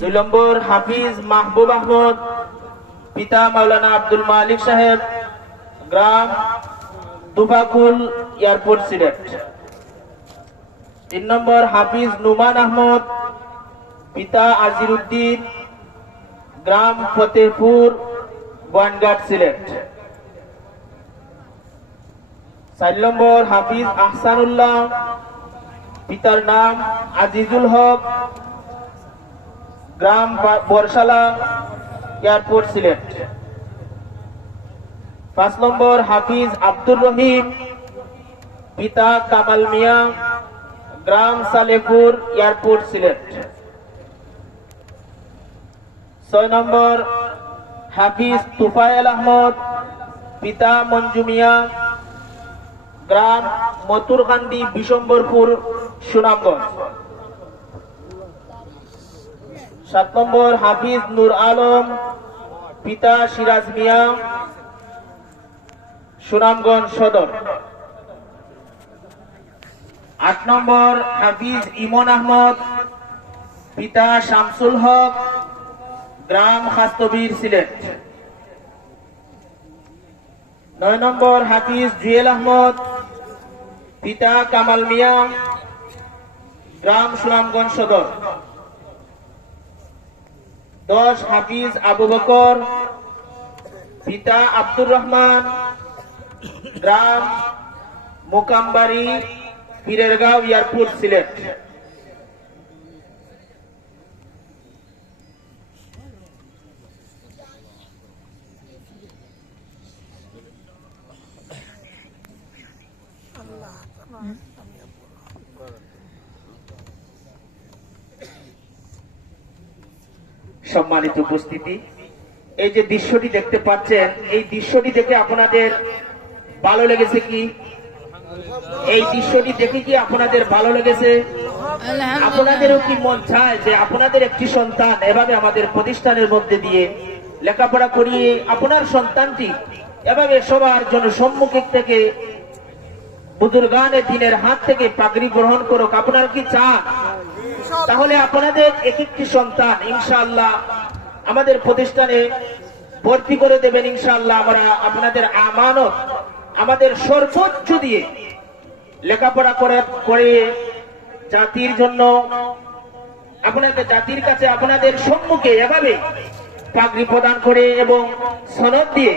2 নম্বর হাফিজ মাহবুব আহমদ, পিতা মাওলানা আব্দুল মালিক সাহেব, গ্রাম দুবাকুল, এয়ারপোর্ট, সিলেট। 3 নম্বর হাফিজ নুমান আহমদ, পিতা আজিরউদ্দিন, গ্রাম ফতেহপুর, গোয়ানঘাট, সিলেট। 4 নম্বর হাফিজ আহসানুল্লাহ, পিতার নাম আজিজুল হক, গ্রাম বরশালা, এয়ারপোর্ট, সিলেট। 5 নম্বর হাফিজ আব্দুর রহিম, পিতা কামাল মিয়া, গ্রাম সালেপুর, এয়ারপোর্ট, সিলেট। 6 নম্বর হাফিজ তুফায়েল আহমদ, পিতা মঞ্জু মিয়া, গ্রাম মতুরকান্দি, বিশম্বরপুর, সুনামগঞ্জ। 7 নম্বর হাফিজ নূর আলম, পিতা সিরাজ মিয়া, সুনামগঞ্জ সদর। 8 নম্বর হাফিজ ইমন আহমদ, পিতা শামসুল হক, গ্রাম খাস্তবীর, সিলেট। 9 নম্বর হাফিজ জুয়েল আহমদ, পিতা কামাল মিয়া, গ্রাম সুনামগঞ্জ সদর। 10 হাফিজ আবু বকর, পিতা আব্দুর রহমান, গ্রাম মোকামবাড়ি, পীরেরগাঁও, এয়ারপোর্ট, সিলেট। সম্মানিত উপস্থিতি, এই যে দৃশ্যটি দেখতে পাচ্ছেন, এই দৃশ্যটি দেখে আপনাদের ভালো লেগেছে কি? এই দৃশ্যটি দেখে কি আপনাদের ভালো লেগেছে? আপনাদেরও কি মন চায় যে আপনাদের একটি সন্তান এভাবে আমাদের প্রতিষ্ঠানের মধ্যে দিয়ে লেখাপড়া করিয়ে আপনার সন্তানটি এভাবে সবার জন্য সম্মুখে থেকে বুজুর্গানে দিনের হাত থেকে পাগড়ি গ্রহণ করুক? আপনারা কি চান? তাহলে আপনাদের এক একটি সন্তান ইনশাআল্লাহ আমাদের প্রতিষ্ঠানে ভর্তি করে দেবেন ইনশাআল্লাহ। আমরা আপনাদের আমানত আমাদের সর্বোচ্চ দিয়ে লেখাপড়া করে জাতির জন্য আপনাদের জাতির কাছে আপনাদের সম্মুখে এভাবে পাগড়ি প্রদান করে এবং সনদ দিয়ে